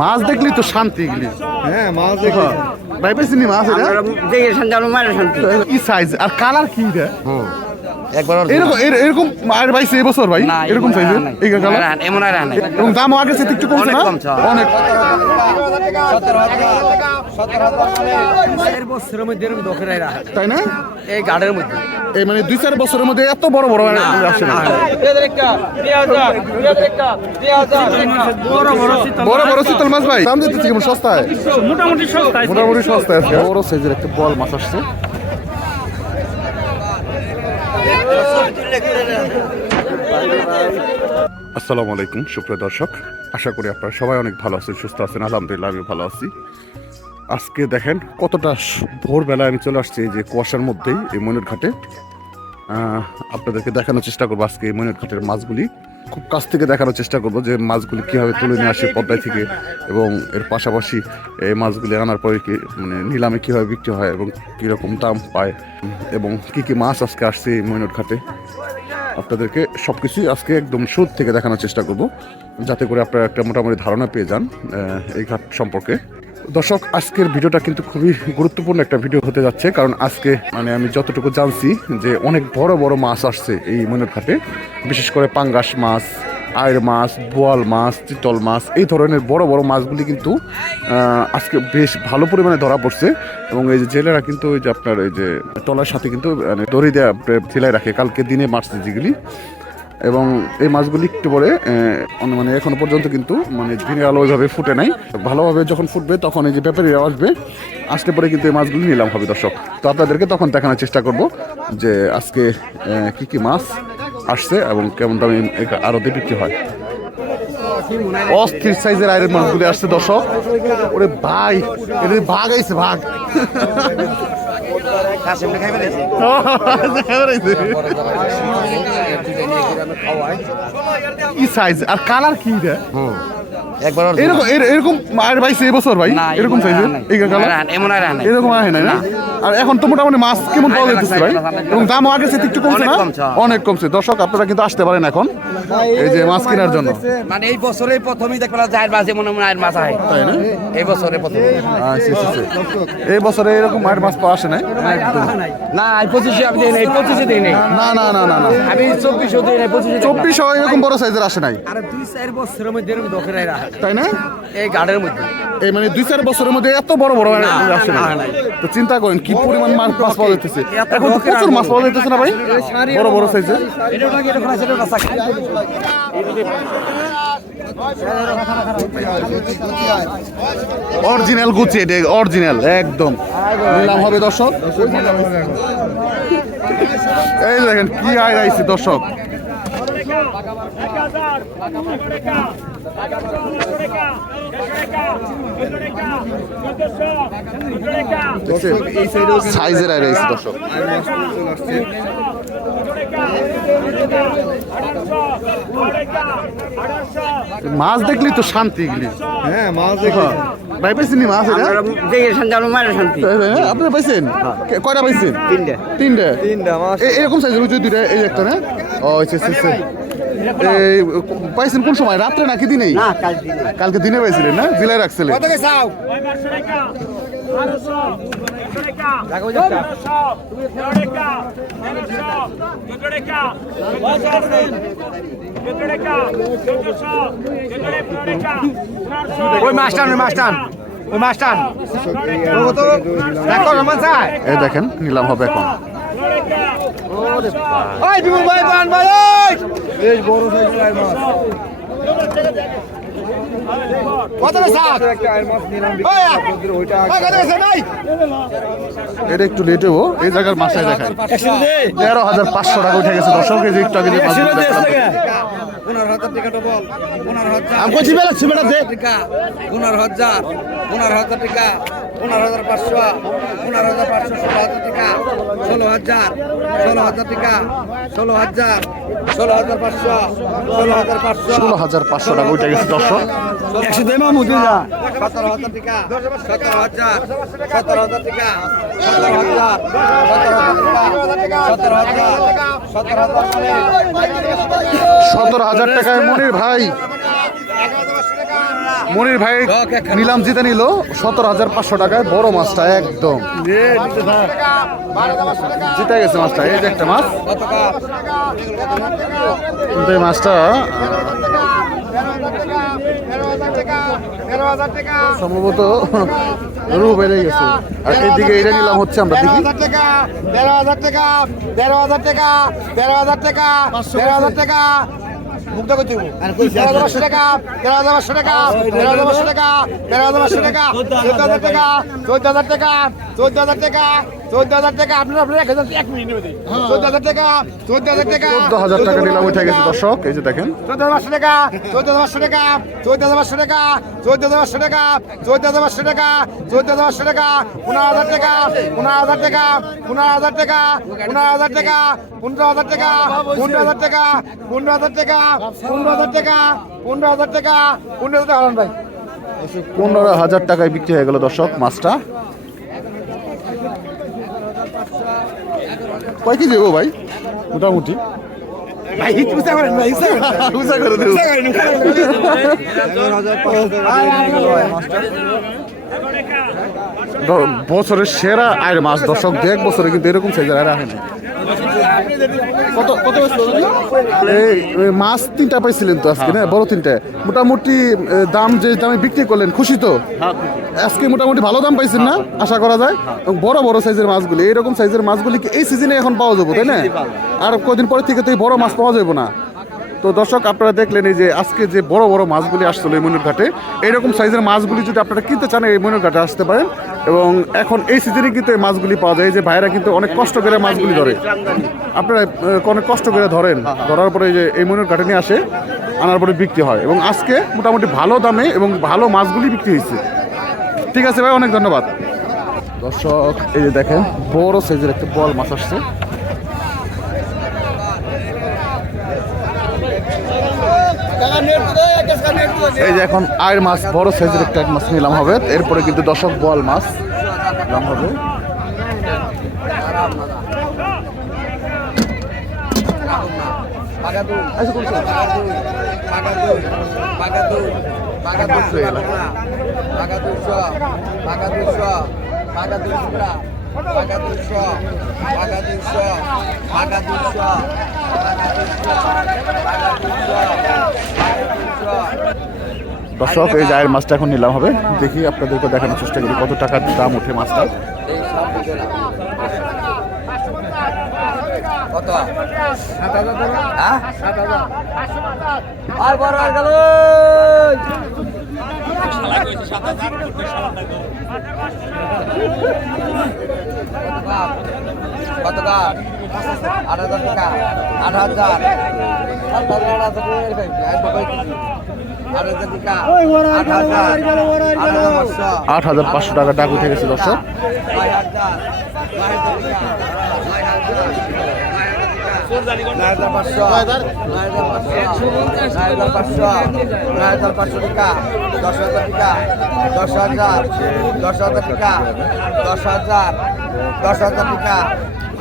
মাছ দেখলি তো শান্তি এগুলি। হ্যাঁ মাছ দেখো ভাই পেয়েছিনি মাছ এটা? দেখে শান্তি আমার মায়ের শান্তি। কি সাইজ আর কালার কি এটা? একবার এরকম এরকম মায়ের ভাই এই বছর ভাই? এরকম সাইজের এই কালার? এমন আর নাই এবং দামও আগে থেকে একটু কমছে না? অনেক কমছে। অনেক। এর বছরের মধ্যে এরকম দখেরাই রাখে তাই না? এই গার্ডের মধ্যে। এই মানে দুই চার বছরের মধ্যে এত বড় বড় আসছে না বড় বড় বড় বড় শীতল মাছ ভাই। দাম দিতেছে কেমন সস্তায়? মোটামুটি সস্তায়। মোটামুটি সস্তায় বড় সাইজের একটা বল মাছ আসছে। আসসালামু আলাইকুম, সুপ্রিয় দর্শক। আশা করি আপনারা সবাই অনেক ভালো আছেন, সুস্থ আছেন। আলহামদুলিল্লাহ আমি ভালো আছি। আজকে দেখেন কতটা ভোরবেলায় আমি চলে আসছি যে কুয়াশার মধ্যেই এই ময়ূর ঘাটে আপনাদেরকে দেখানোর চেষ্টা করব আজকে এই ময়ূর ঘাটের মাছগুলি। খুব কাছ থেকে দেখানোর চেষ্টা করব যে মাছগুলি কীভাবে তুলে নিয়ে আসে পদ্মায় থেকে এবং এর পাশাপাশি এই মাছগুলি আনার পরে কি মানে নিলামে কীভাবে বিক্রি হয় এবং কীরকম দাম পায় এবং কি কি মাছ আজকে আসছে এই ময়ূর ঘাটে, আপনাদেরকে সব কিছুই আজকে একদম সুদ থেকে দেখানোর চেষ্টা করব। যাতে করে আপনারা একটা মোটামুটি ধারণা পেয়ে যান এই ঘাট সম্পর্কে। দর্শক, আজকের ভিডিওটা কিন্তু খুবই গুরুত্বপূর্ণ একটা ভিডিও হতে যাচ্ছে, কারণ আজকে মানে আমি যতটুকু জানছি যে অনেক বড় বড় মাছ আসছে এই ময়ূর ঘাটে বিশেষ করে পাঙ্গাস মাছ আয়ের মাছ, বোয়াল মাছ, চিতল মাছ, এই ধরনের বড় বড় মাছগুলি কিন্তু আজকে বেশ ভালো পরিমাণে ধরা পড়ছে। এবং এই যে জেলেরা কিন্তু ওই যে আপনার ওই যে টলার সাথে কিন্তু মানে দড়ি দেওয়া ফেলাই রাখে। কালকে দিনে মারছে যেগুলি। এবং এই মাছগুলি একটু পরে মানে এখনও পর্যন্ত কিন্তু মানে দিনের আলো ওইভাবে ফুটে নাই। ভালোভাবে যখন ফুটবে তখন এই যে ব্যাপারীরা আসবে আসলে পরে কিন্তু এই মাছগুলি নিলাম হবে দর্শক। তো আপনাদেরকে তখন দেখানোর চেষ্টা করব যে আজকে কি কি মাছ আসছে এবং কেমন দামে আরতে বিক্রি হয়। অস্থির সাইজের আয়ের মাছগুলি আসছে দর্শক। ওরে ভাই এটা ভাগ আইছে ভাগ কি সাইজ আর কালার কি এটা? একবার এরকম এরকম মায়ের ভাই এই বছর ভাই? এরকম সাইজের এই কালার এমন আর নাই। এরকম আহে না? আর এখন তো মোটামুটি মাছ কেমন পাওয়া যাইতেছে ভাই? এবং দামও আগে থেকে একটু কমছে না? অনেক কমছে। অনেক কমছে। দর্শক আপনারা কিন্তু আসতে পারেন এখন। এই যে মাছ কেনার জন্য। মানে এই বছরে প্রথমেই দেখলাম জায়ের মাছ আয়ের মাছ আয় তাই না? এই বছরে প্রথম। আচ্ছা, আচ্ছা, আচ্ছা। এই বছরে এরকম মায়ের মাছ পাওয়া আসে নাই? না এই পঁচিশে আমি দিই নাই পঁচিশে দিই নাই। না না না না না। আমি চব্বিশও দিই নাই পঁচিশে চব্বিশশো এরকম বড় সাইজের আসে নাই? আর দুই চার বছরের মধ্যে এরকম দখেরাই রাখে তাই না? এই গার্ডের মধ্যে। এই মানে দুই চার বছরের মধ্যে এত বড় বড় আসে না। তো চিন্তা করেন কি পরিমাণ মাছ মাছ পাওয়া যাইতেছে? এখন তো প্রচুর মাছ পাওয়া যাইতেছে না ভাই? বড় বড় চাকরি। অরিজিনাল গুচি এটা অরিজিনাল একদম। নিলাম হবে দর্শক। এই দেখেন কি আয় আইছে দর্শক। সাইজের দর্শক। মাছ দেখলি তো শান্তি হ্যাঁ মাছ দেখি ভাই পাইছেন মাছ এটা? দেখে শান্তি। শান্তি তাই না? আপনি পাইছেন? কয়টা পাইছেন? তিনটে। তিনটে? তিনটা মাছ। এরকম সাইজের দুইটা এই একটা না? ও আচ্ছা আচ্ছা আচ্ছা। এই পাইছেন কোন সময়? রাত্রে নাকি দিনেই? না কাল দিন কালকে দিনে পাইছিলেন না? দিলাই রাখছিলেন। ওই মাস্টার ওই মাস্টার ওই মাস্টার ও তো দেখো রমান চাই এই দেখেন নিলাম হবে এখন। ওই বিমল ভাই পান ভাই ওই! বেশ বড় সাইজের আয়ের মাছ। এটা একটু লেট এই জায়গার মাছটাই দেখায় তেরো হাজার পাঁচশো টাকা উঠে গেছে দর্শক এই যে একটু আগে পনেরো হাজার টাকা পনেরো হাজার পাঁচশো। পনেরো হাজার পাঁচশো ষোলো হাজার টাকা ষোলো হাজার ষোলো হাজার টাকা ষোলো হাজার ষোলো হাজার পাঁচশো ষোলো হাজার পাঁচশো। ষোলো হাজার পাঁচশো টাকা উঠে গেছে দর্শক। একশো দে মামু তুই যা সতেরো হাজার টাকা সতেরো হাজার সতেরো হাজার টাকা সতেরো হাজার সতেরো হাজার সতেরো হাজার সতেরো হাজার সতেরো হাজার টাকায় মনির ভাই। মনির ভাই নিলাম জিতে নিল সতেরো হাজার পাঁচশো টাকায় বড় মাছটা একদম জিতে গেছে মাছটা এই যে একটা মাছ কিন্তু এই মাছটা সম্ভবত রু বেড়ে গেছে আর এইদিকে এটা নিলাম হচ্ছে আমরা দেখি তেরো হাজার টাকা তেরো হাজার টাকা তেরো হাজার টাকা তেরো হাজার টাকা মুগ্ধ করছি তেরো হাজার পাঁচশো টাকা তেরো হাজার পাঁচশো টাকা তেরো হাজার পাঁচশো টাকা তেরো হাজার পাঁচশো টাকা চোদ্দ হাজার টাকা চোদ্দ হাজার টাকা চোদ্দ হাজার টাকা। চোদ্দ হাজার টাকা আপনার আপনার এক হাজার এক মিনিট চোদ্দ হাজার টাকা চোদ্দ হাজার টাকা চোদ্দ হাজার টাকা নিলাম উঠে গেছে দর্শক এই যে দেখেন চোদ্দ হাজার পাঁচশো টাকা চোদ্দ হাজার পাঁচশো টাকা চোদ্দ হাজার পাঁচশো টাকা চোদ্দ হাজার পাঁচশো টাকা চোদ্দ হাজার পাঁচশো টাকা চোদ্দ হাজার পাঁচশো টাকা পনেরো হাজার টাকা পনেরো হাজার টাকা পনেরো হাজার টাকা পনেরো হাজার টাকা পনেরো হাজার টাকা পনেরো হাজার টাকা পনেরো হাজার টাকা পনেরো হাজার টাকা পনেরো হাজার টাকা পনেরো হাজার টাকা পনেরো হাজার টাকায় বিক্রি হয়ে গেল দর্শক মাছটা কয় কেজি দেবো ভাই? মোটামুটি। বছরের সেরা আয়ের মাছ। দর্শক এক বছরে কিন্তু এরকম সাইজের আয়ের আসে না কত কত এই এই মাছ তিনটা পাইছিলেন তো আজকে না? বড় তিনটা। মোটামুটি দাম যে দামে বিক্রি করলেন খুশি তো? আজকে মোটামুটি ভালো দাম পাইছেন না? আশা করা যায়? বড় বড় সাইজের মাছগুলি। এইরকম সাইজের মাছগুলি কি এই সিজনে এখন পাওয়া যাব তাই না? আর কদিন পরে থেকে তো এই বড় মাছ পাওয়া যাবে না। তো দর্শক, আপনারা দেখলেন এই যে আজকে যে বড় বড় মাছগুলি আসছিল এই মনুর ঘাটে। এইরকম সাইজের মাছগুলি যদি আপনারা কিনতে চান, এই মনুর ঘাটে আসতে পারেন। এবং এখন এই সিজনে কিন্তু এই মাছগুলি পাওয়া যায়। যে ভাইরা কিন্তু অনেক কষ্ট করে মাছগুলি ধরে। আপনারা অনেক কষ্ট করে ধরেন। ধরার পরে যে এই মনুর ঘাটে নিয়ে আসে, আনার পরে বিক্রি হয়। এবং আজকে মোটামুটি ভালো দামে এবং ভালো মাছগুলি বিক্রি হয়েছে। ঠিক আছে ভাই, অনেক ধন্যবাদ। দর্শক, এই যে দেখেন, বড় সাইজের একটা বল মাছ আসছে। এই যে এখন আয়ের মাছ বড় সাইজের একটা এক মাছ নিলাম হবে এরপরে কিন্তু দশক বল মাছ নিলাম হবে বাগাদুর দর্শক এই যে আয়ের মাছটা এখন নিলাম হবে দেখি আপনাদেরকে দেখানোর চেষ্টা করি কত টাকার দাম ওঠে মাছটা হ্যাঁ আর আট হাজার টাকা আট হাজার আট হাজার পাঁচশো টাকা ডাক উঠে গেছে দর্শক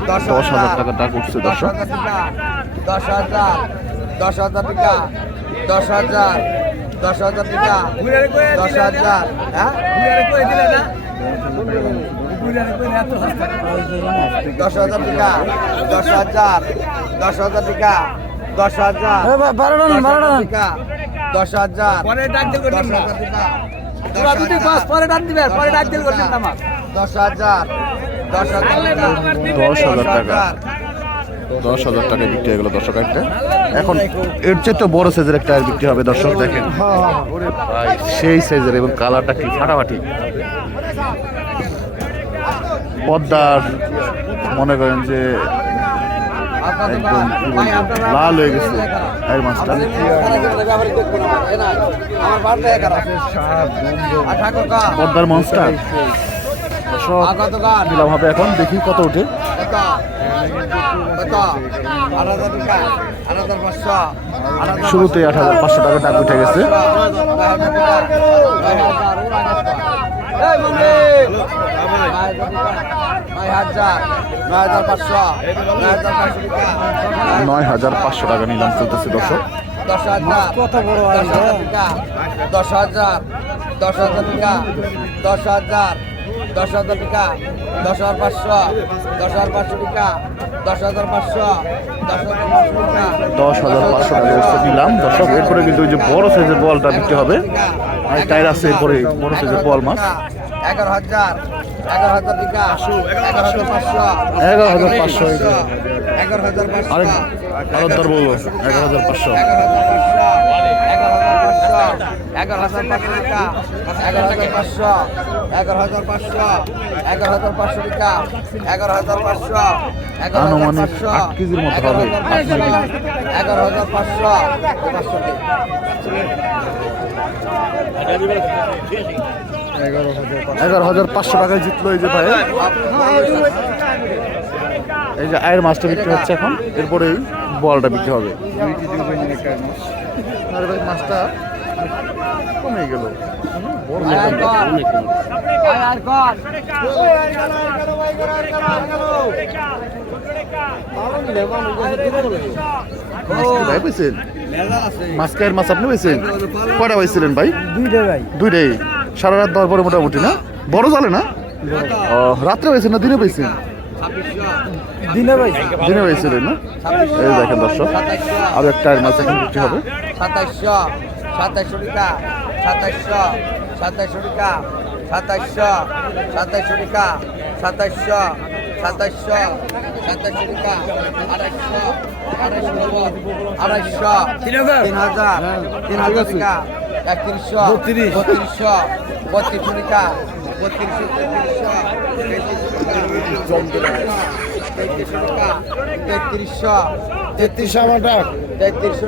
দশ হাজার টাকা ডাক উঠছে দশ হাজার দশ হাজার টাকা দশ হাজার দশ হাজার টাকা দশ হাজার হ্যাঁ? দশ হাজার টাকা দশ হাজার দশ হাজার টাকা দশ হাজার বারো টাকা দশ হাজার দশ হাজার টাকা পরে ডাক দিবে পরে ডাক দিল দশ হাজার দশ হাজার টাকা দশ হাজার টাকা দশ হাজার টাকা বিক্রি হয়ে গেল দর্শক একটা। এখন এর চেয়ে তো বড় সাইজের একটা বিক্রি হবে দর্শক, দেখেন। সেই সাইজের এবং কালারটা কি ফাটাফাটি। পদ্মার, মনে করেন যে একদম লাল হয়ে গেছে এই মাছটা পদ্মার দর্শক আগত হবে এখন, দেখি কত ওঠে। কত কত আট হাজার টাকা। আট হাজার পাঁচশো। শুরুতেই আট হাজার পাঁচশো টাকা টাকা উঠে গেছে। নয় হাজার পাঁচশো। টাকা। নিলাম চলতেছে দর্শক। দশ হাজার। কত বড় দশ হাজার। দশ হাজার টাকা। দশ হাজার। দশ হাজার টাকা দশ হাজার পাঁচশো দশ হাজার পাঁচশো টাকা দশ হাজার পাঁচশো দশ হাজার পাঁচশো টাকা হচ্ছে দিলাম। দর্শক এরপরে কিন্তু ওই যে বড় সাইজের বলটা বিক্রি হবে। আর টায়ার আছে এরপরে বড় সাইজের বল মাছ। এগারো হাজার এগারো হাজার টাকা এগারো পাঁচশো এগারো হাজার পাঁচশো। এগারো হাজার পাঁচশো আরেক দর বলব এগারো হাজার পাঁচশো। এগারো হাজার পাঁচশো এগারো হাজার পাঁচশো এগারো হাজার পাঁচশো এগারো হাজার পাঁচশো টাকা এগারো হাজার পাঁচশো এগারো হাজার আনুমানিক পাঁচশো আট কেজির মতো হবে। এগারো হাজার পাঁচশো পাঁচশো এগারো হাজার পাঁচশো টাকায় জিতলো এই যে ভাই। এই যে আয়ের মাছটা বিক্রি হচ্ছে এখন। এরপরে বলটা বিক্রি হবে। মাছটা কমে গেল? ভাই পেয়েছেন মাছ কায়ের মাছ আপনি পেয়েছেন কয়টা পাইছিলেন ভাই? দুইটা ভাই। দুইটাই। সারা রাত পরে মোটামুটি না? বড় চলে না? ও রাত্রে পাইছেন না দিনে পাইছেন? দিনে ভাই দিনে পাইছিলেন না? এই দেখেন দর্শক আর একটা মাছ এখন বিক্রি হবে। সাতাইশশো। সাতাইশশো টাকা সাতাইশশো সাতাইশশো টাকা সাতাইশশো সাতাইশশো টাকা সাতাইশশো সাতাইশশো সাতাইশশো টাকা আড়াইশো আড়াইশো তিন হাজার। তিন হাজার টাকা একত্রিশশো বত্রিশ। বত্রিশশো বত্রিশশো টাকা বত্রিশশো তেত্রিশশো টাকা তেত্রিশশো তেত্রিশশো আমার ডাক তেত্রিশশো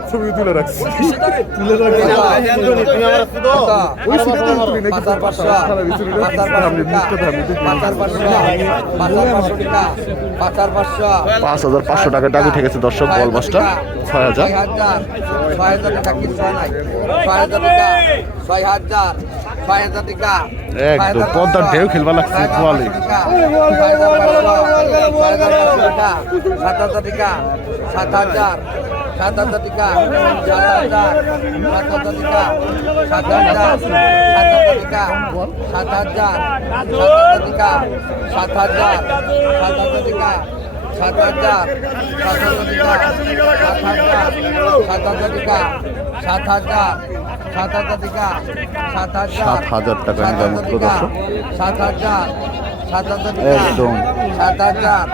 ছবি তুলে রাখছি তুলে রাখছি ওই ছবিটা তুলি নাকি পাতার পাঁচশো পাতার পাঁচশো পাঁচ হাজার পাঁচশো টাকা টাকা উঠে গেছে দর্শক বল মাছটা ছয় হাজার ছয় হাজার টাকা কি ছয় নাই ছয় হাজার টাকা ছয় হাজার একদম পদ্মার ঢেউ খেলবা লাগছে কোয়ালে সাত হাজার টাকা সাত হাজার সাত হাজার টাকা সাত হাজার সাত হাজার টাকা সাত হাজার সাত হাজার টাকা সাত হাজার সাত হাজার টাকা সাত হাজার সাত হাজার টাকা সাত হাজার টাকা সাত হাজার সাত হাজার টাকা নিলাম দর্শক। সাত হাজার একদম। সাত হাজার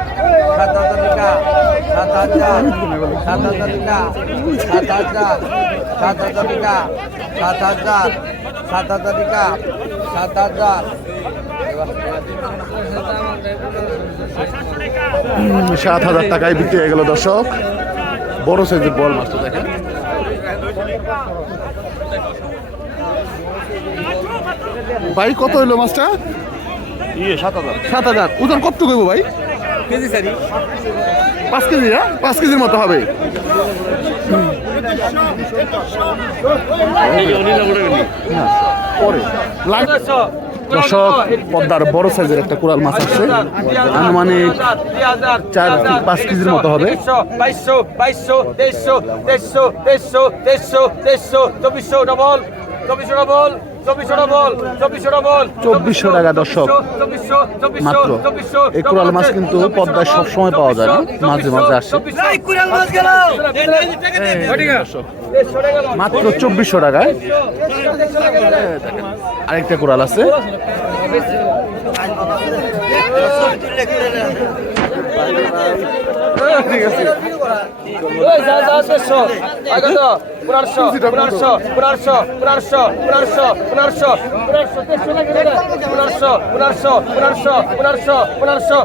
সাত হাজার টাকা সাত হাজার সাত হাজার টাকা সাত হাজার সাত হাজার টাকা সাত হাজার সাত হাজার টাকা সাত হাজার সাত হাজার টাকায় বিক্রি হয়ে গেল দর্শক। বড় সাইজের বল মাছটা দেখেন। ভাই, কত হইল মাছটা? সাত হাজার। ওজন কত কইব ভাই? কেজি সারি পাঁচ কেজি না পাঁচ কেজির মতো হবে। দর্শক পদ্মার বড় সাইজের একটা কোরাল মাছ আছে আনুমানিক চার পাঁচ কেজির মতো হবে। বাইশশো বাইশশো তেইশশো তেইশশো তেইশশো তেইশশো তেইশশো চব্বিশশো ডবল চব্বিশশো ডবল চব্বিশশো টাকা দর্শক। মাত্র। এই কোরাল মাছ কিন্তু পদ্মায় সবসময় পাওয়া যায় না মাঝে মাঝে আসে। মাত্র চব্বিশশো টাকায়। আরেকটা কোরাল আছে। পনেরোশো পনেরোশো পনেরোশো পনেরোশো পনেরোশো পনেরোশো পনেরোশো পনেরোশো পনেরোশো পনেরোশো পনেরোশো পনেরোশো পনেরোশো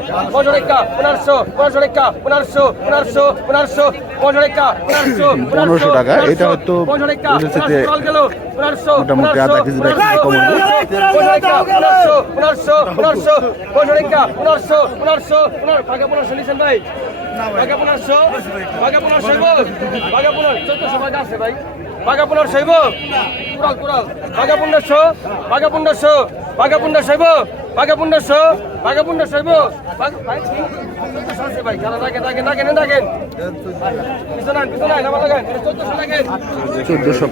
পনেরোশো পনেরোশো পনেরোশো পনেরোশো পনেরোশো পনেরোশো পনেরোশো টাকা, এটা হয়তো গেল পনেরোশো মোটামুটি আধা কেজি নিছেন ভাই পাকা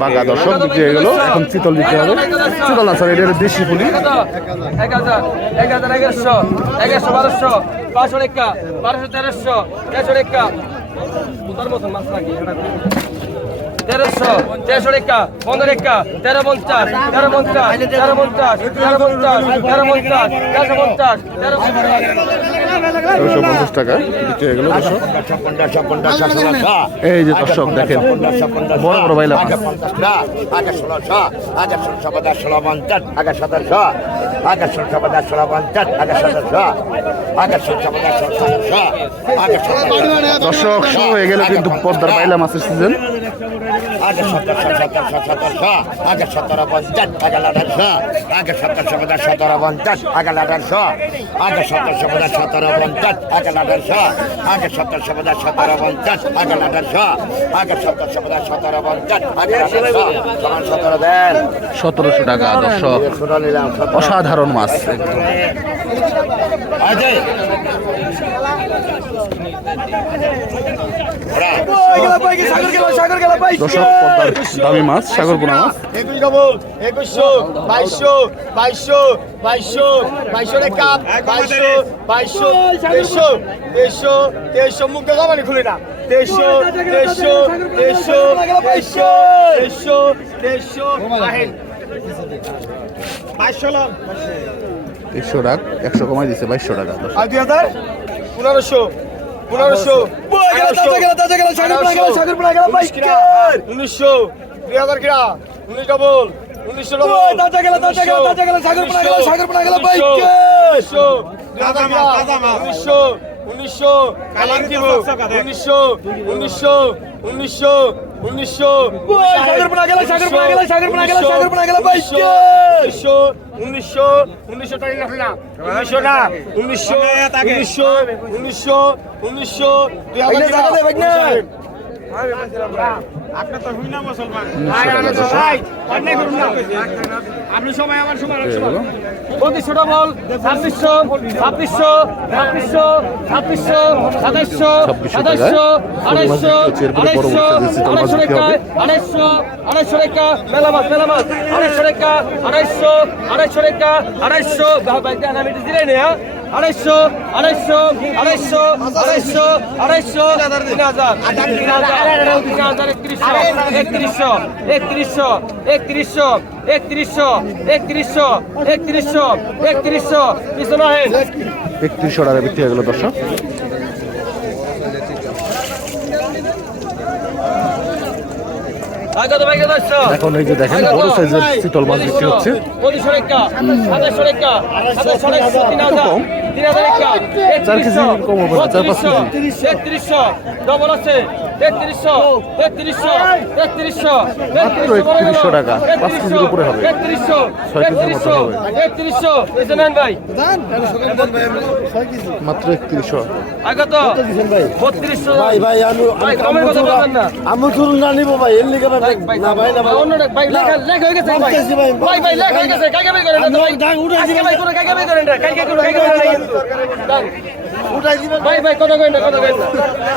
পাকা দর্শক বিক্রি হয়ে এখন চিতল হবে। চিতল এটা এক হাজার এক হাজার এগারোশো এগারোশো বারোশো পাঁচশো বারোশো তেরোশো একশো রেখা। মতন মাছ তেরোশো তেরোশো রেখা পনেরো রেখা, তেরো পঞ্চাশ তেরো পঞ্চাশ তেরো পঞ্চাশ তেরো পঞ্চাশ তেরো পঞ্চাশ, তেরোশো পঞ্চাশ তেরো পঞ্চাশ। দর্শক। শুরু হয়ে গেল কিন্তু পদ্মার বাইলা মাছের সিজন আগে সতেরোশো সতেরোশো সতেরোশো আগে সতেরো পঞ্চাশ আগে আঠারোশো আগে সতেরোশো পঞ্চাশ সতেরো পঞ্চাশ আগে আঠারোশো আগে সতেরোশো পঞ্চাশ সতেরো পঞ্চাশ আগে আঠারোশো আগে সতেরোশো পঞ্চাশ সতেরো পঞ্চাশ আগে আঠারোশো আগে সতেরোশো পঞ্চাশ সতেরো পঞ্চাশ আগে আঠারোশো সমান সতেরো দেন। সতেরোশো টাকা দর্শক। অসাধারণ মাছ। আছে দর্শক পদ্মার দামি মাছ সাগরপোনা মাছ। একুশ ডবল একুশশো বাইশশো বাইশশো বাইশশো বাইশশো রেখা বাইশশো বাইশশো তেইশশো তেইশশো তেইশশো মুখ দেখা মানে খুলে না। তেইশশো তেইশশো তেইশশো তেইশশো তেইশশো তেইশশো বাইশশো একশো টাকা একশো কমাই দিচ্ছে বাইশশো টাকা। আর দুই হাজার পনেরোশো। পনেরোশো উনিশশো দুই হাজার কিরা উনিশ ডবল উনিশশো ডবল উনিশশো উনিশশো উনিশশো কিরা উনিশশো সাগরপনা গেল সাগরপনা গেল সাগরপনা গেল সাগরপনা গেল উনিশশো উনিশশো উনিশশো না উনিশশো না উনিশশো উনিশশো উনিশশো উনিশশো দুই হাজার পঁচিশশোটা বল ছাব্বিশশো ছাব্বিশশো ছাব্বিশশো ছাব্বিশশো সাতাইশশো সাতাইশশো আড়াইশো আড়াইশো আড়াইশো রেখা আড়াইশো আড়াইশো রেখা মেলামাস মেলামাস আড়াইশো রেখা আড়াইশো আড়াইশো রেখা আড়াইশো দিলেন হ্যাঁ? আড়াইশো আড়াইশো আড়াইশো আড়াইশো আড়াইশো তিন হাজার তিন হাজার তিন হাজার একত্রিশশো একত্রিশশো একত্রিশশো একত্রিশশো একত্রিশশো একত্রিশশো একত্রিশশো একত্রিশশো পিছনে একত্রিশশো টাকা বিক্রি হয়ে গেল দর্শক। এখন এই যে দেখেন বড় সাইজের শীতল মাছ বিক্রি হচ্ছে। কম। তিন হাজার চার কেজি কম হবে না, চার পাঁচ কেজি। একত্রিশশো ডবল আছে তেত্রিশশো তেত্রিশশো তেত্রিশশো একত্রিশশো টাকা, পাঁচ কেজির উপরে হবে। তেত্রিশশো তেত্রিশশো তেত্রিশশো। এসে নেন ভাই। মাত্র একত্রিশশো। আগে বত্রিশশো। ভাই ভাই আমি ভাই কমের কথা বলবেন না। আমি চুল না নিব ভাই এর লিগে ভাই ভাই না ভাই না ভাই অন্য ভাই লেখা লেখা হয়ে গেছে ভাই। ভাই। ভাই ভাই লেখা হয়ে গেছে। কাকে ভাই করেন না ভাই? ডাক উঠাইছি আজকে ভাই কোনো কাকে ভাই। করেন? না কাকে কোনো কাকে ভাই করেন না কিন্তু ডাক। উঠাই দিবেন। ভাই ভাই কত কইনা কত কইনা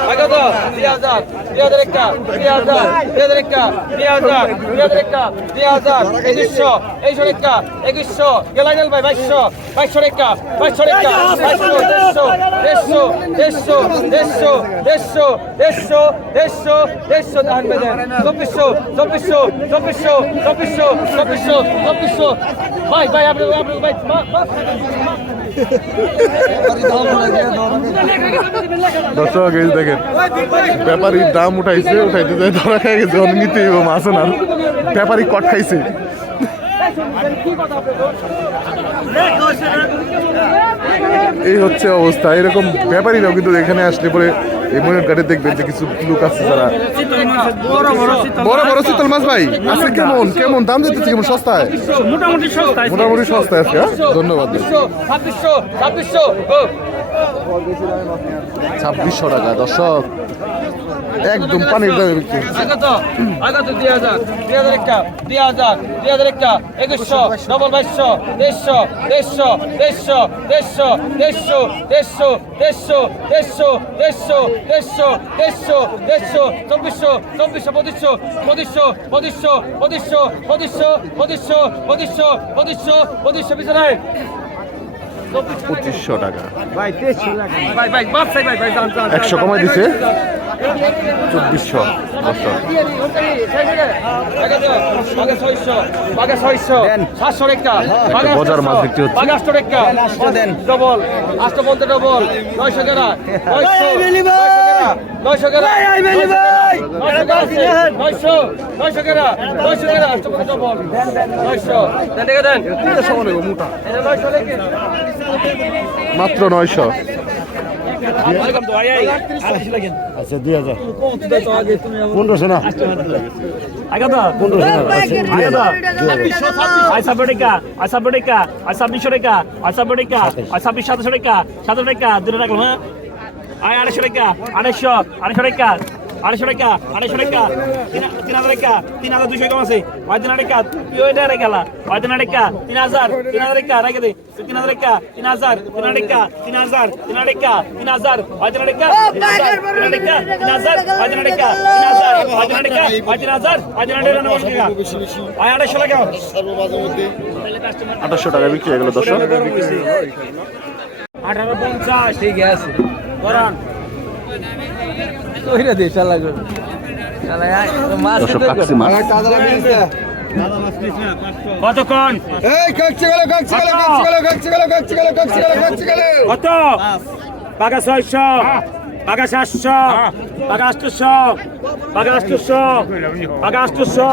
ভাই কত 2000 2000 একটা 2000 2000 একটা 2000 2000 একটা 2000 2100 2100 একটা 2100 গেলাইনাল ভাই 2200 2200 একটা 2200 একটা 2200 150 150 150 150 150 150 150 ধান বেদে 2400 2400 2400 2400 2400 2400 ভাই ভাই আপনি আপনি ভাই মা মা দর্শক এই দেখেন ব্যাপারী দাম উঠাইছে উঠাইতে যায় ধরা খাই গেছে অনেক নিতে মাছ না ব্যাপারী কট খাইছে। এই হচ্ছে অবস্থা এরকম ব্যাপারীরাও কিন্তু এখানে আসলে পরে এই মনের ঘাটে দেখবেন যে কিছু লোক আছে যারা বড় বড় শীতল মাছ ভাই আছে কেমন? কেমন? দাম দিতেছে কেমন? সস্তায়? মোটামুটি সস্তায়। মোটামুটি সস্তায় আছে হ্যাঁ? ধন্যবাদ। ছাব্বিশশো ছাব্বিশশো ছাব্বিশশো টাকা দর্শক একদম পানির দামে বিক্রি আগত আগত দুই হাজার দুই হাজার একটা দুই হাজার দুই হাজার একটা একুশশো ডবল বাইশশো দেড়শো দেড়শো দেড়শো দেড়শো দেড়শো দেড়শো দেড়শো দেড়শো দেড়শো দেড়শো দেড়শো দেড়শো চব্বিশশো চব্বিশশো পঁচিশশো পঁচিশশো পঁচিশশো পঁচিশশো পঁচিশশো পঁচিশশো পঁচিশশো পঁচিশশো পঁচিশশো পিছনে পঁচিশশো টাকা। একশো কমাই দিছে। চব্বিশশো বজার মাছ বিক্রি হচ্ছে। ডবল আষ্ট পঞ্চাশ ডবল নয়শো গেরা নয়শো নয়শো গেরা নয়শো নয়শো গেরা নয়শো গেরা আষ্ট পঞ্চাশ ডবল নয়শো দেন দেন মাত্র নয়শো। আচ্ছা দুই হাজার পনেরোশো না সাতশো টাকা সাতশো টাকা দুটো টাকা হ্যাঁ আড়াইশো টাকা আড়াইশো আড়াইশো টাকা আড়াইশো টাকা আড়াইশো টাকা তিন তিন হাজার টাকা তিন হাজার দুশো কম আছে। ওই তিন টাকা তুই ওইটা রেখে গেলা ওই তিন টাকা তিন হাজার তিন হাজার টাকা রেখে দে। তিন হাজার টাকা তিন হাজার তিন টাকা তিন হাজার তিন টাকা তিন হাজার ওই তিন টাকা তিন হাজার তিন হাজার ওই তিন টাকা তিন হাজার ওই তিন টাকা ওই তিন হাজার ওই তিন টাকা। ওই আড়াইশো টাকা। আঠাশশো টাকা বিক্রি হয়ে গেল দর্শক। আঠারো পঞ্চাশ। ঠিক আছে। করান কইরা দে শালা গো। শালা মাছ। কাছে মাছ কাদা দিছে কতক্ষণ? এই কাটছে গেল কাটছে গেল কাটছে গেল কাটছে গেল কাটছে গেল কাটছে গেল। কত? পাকা ছয়শো। পাকা সাতশো পাকা আটশো পাকা আটশো পাকা আটশো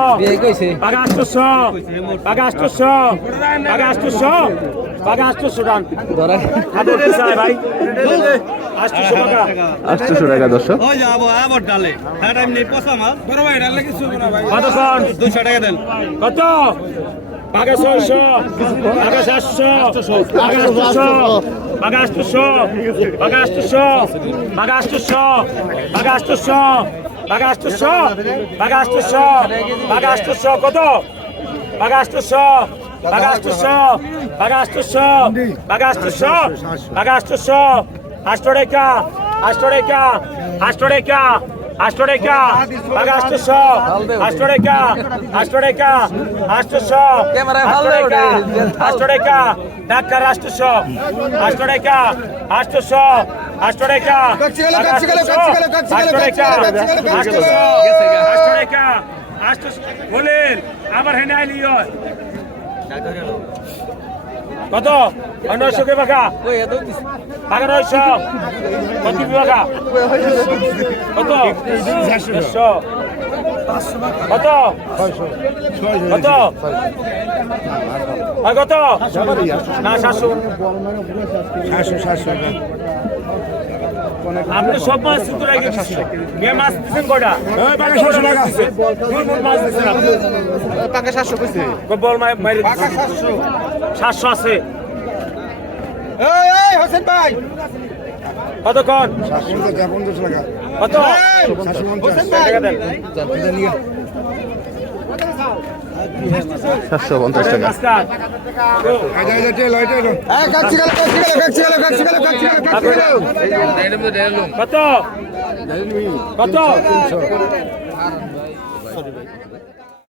পাকা আটশো পাকা আটশো পাকা আটশো পাকা আটশো টান ভাই আটশো টাকা দশশো কত? পাকা ছয়শো পাকা সাতশো পাকা আটশোশো পাকা আটশোশো পাকা আটশোশো পাকা আটশোশো পাকা আটশোশো পাকা আটশোশো পাকা আটশোশো পাকা আটশোশো কত পাকা আটশোশো পাকা আটশোশো পাকা আটশোশো পাকা আটশোশো পাকা আটশো আটশো টাকা আটশো আটশো টাকা আটশোশো আটশো টাকা আটশো টাকা আটশোশো আটশো টাকা ডাক্তার আটশোশো আটশো টাকা আটশোশো আটশো টাকা আটশো টাকা আটশো টাকা আটশো বলেন আবার হেনে আইলিও কত? নয়শো কে বাঘা বাঘা নয়শো। কত কি বাঘা কত? দেড়শো। কত? কত? কত? না সাতশো। আপনি সব মাছ কিন্তু রেখে দিচ্ছেন। কে মাছ দিচ্ছেন কয়টা সাতশো টাকা মাছ দিচ্ছেন? আপনি পাকা সাতশো কইছে। বল মাইরে সাতশো। সাতশো আছে হোসেন ভাই কতক্ষণ কত সাতশো পঞ্চাশ টাকা কত কত